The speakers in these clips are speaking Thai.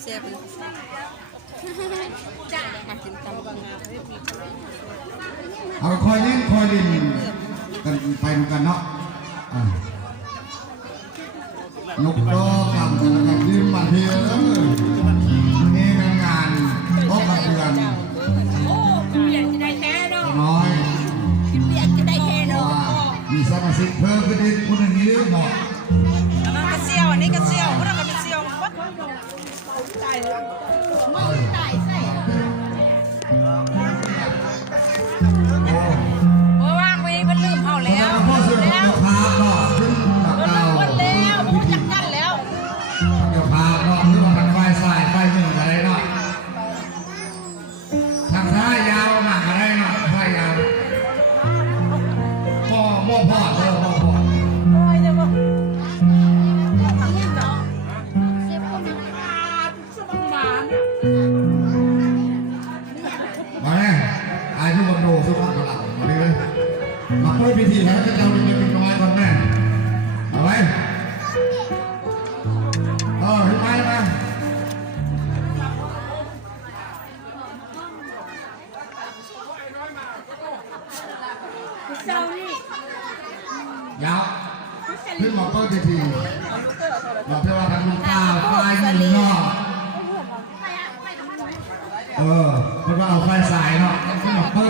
เสียบจ้ามากินตำบังงาเอาคอยเล่นคอยเล่นกันไปดูกันเนาะอะนกดอกกำกันแล้วกันยืมมาเที่ยวเออนี่งานงานพบกับเดือนโอ้เปลี่ยนจะได้แท้เนาะน้อยเปลี่ยนจะได้แท้เพราะเนาะว่ามีสมาชิกเพิ่มขึ้นอีกคนหนึ่งนี้เหมาะอันนั้นก็เซียวอันนี้ก็เซียวพวกเราก็เป็นเซียววัด ตายแลยมึงตายใส่ มาเปิดพิธีแล้วก็จะเอาด็กเป็นน้อยก่อนแม่เอาไว้เออขึ้นมามาเจ้านี่ยาวขึ้นมาเปิดพิธีเราเพื่อว่าทางลูกตาไฟหนึ่งนาะเออเพื่อว่าเอาไฟสายเนาะขึ้นมาเปิด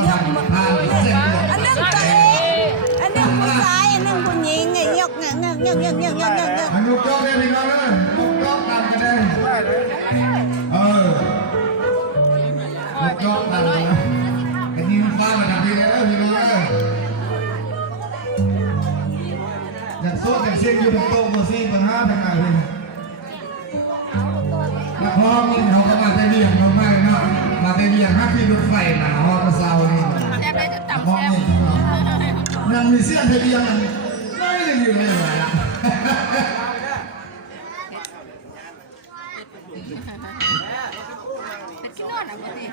อทำทางเส้นอันนึงตัวเองอันนึงผู้ชายอันนึงผู้หญิงไงยกเงี้ยเงี้ยเงี้ยเงี้ยเงี้ยเงี้ยเงี้ยเงี้ยอันยุกยกได้พี่น้องเลยยุกยกตามกันได้เออยุกยกตามกันอันนี้ฟ้ามาจากพี่เลยพี่น้องเลยอยากโซ่แต่เสียงอยู่บนโต๊ะมือซีปัญหาทางไหนเลยนักร้องนี่เขาก็มาแต่เรียงเขาไม่เนาะมาแต่เรียงฮักพี่รถไฟหนะเซา ยังมีเสียงเทียงไม่ได้อยู่เลยละเป็นขี้นอนอะพอดี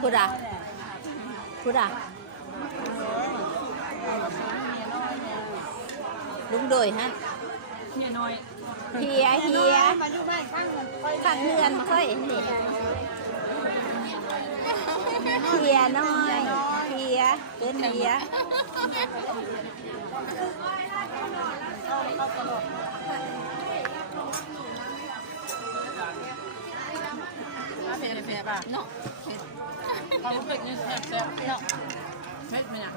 พูดอะพูดอะลุงโดยฮะเนี่ยน้อยเฮียเฮียมาอยู่บ้านข้างเงินค่อยขังเงินค่อยเด็เฮียน้อยเฮียเป็นเฮีย เผ็ดเผ็ดป่ะเนาะเผ็ดเขาเผ็ดเนี่ยแซ่บแซ่บเนาะเผ็ดไมเนี่ย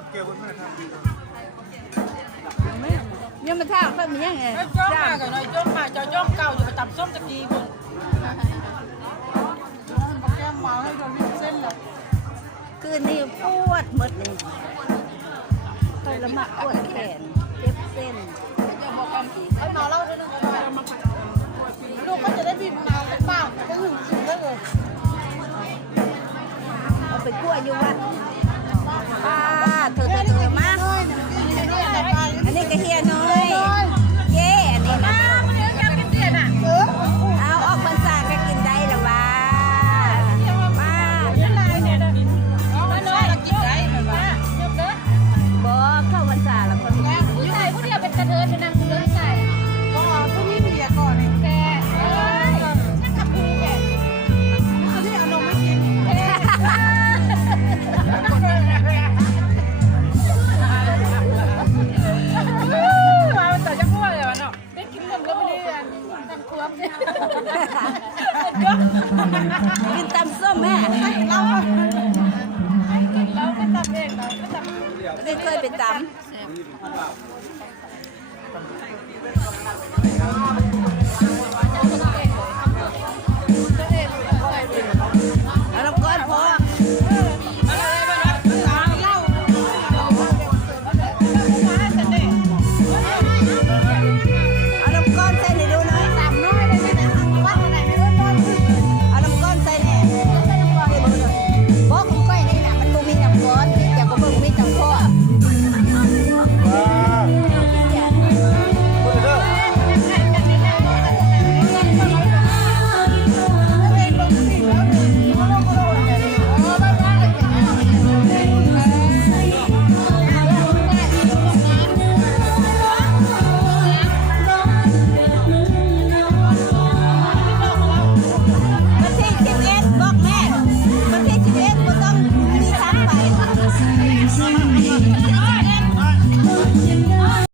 เนี่ยมันท่าค่ยมียังไงเอ้ยจ้องมากันหน่อยจ้องมาจอจ้องเก่าอยู่ตับส้มตะกี้คุณแก้มมาให้โดนเส้นเลยคืนนี้ปวดหมดเลยค่อยละหมักปวดแขนเจ็บเส้นไอ้หมอเล่าด้วยนึงลูกก็จะได้บินมาเป็นเปล่าจะหึงจริงได้เลย ไปกล้วอยู่วัดป้าเธอเธอเธอมาอันนี้ก็เฮียน้อย กินตำส้มแม่เราเราก็ตำเองเราก็ตำไม่เคยไปตำ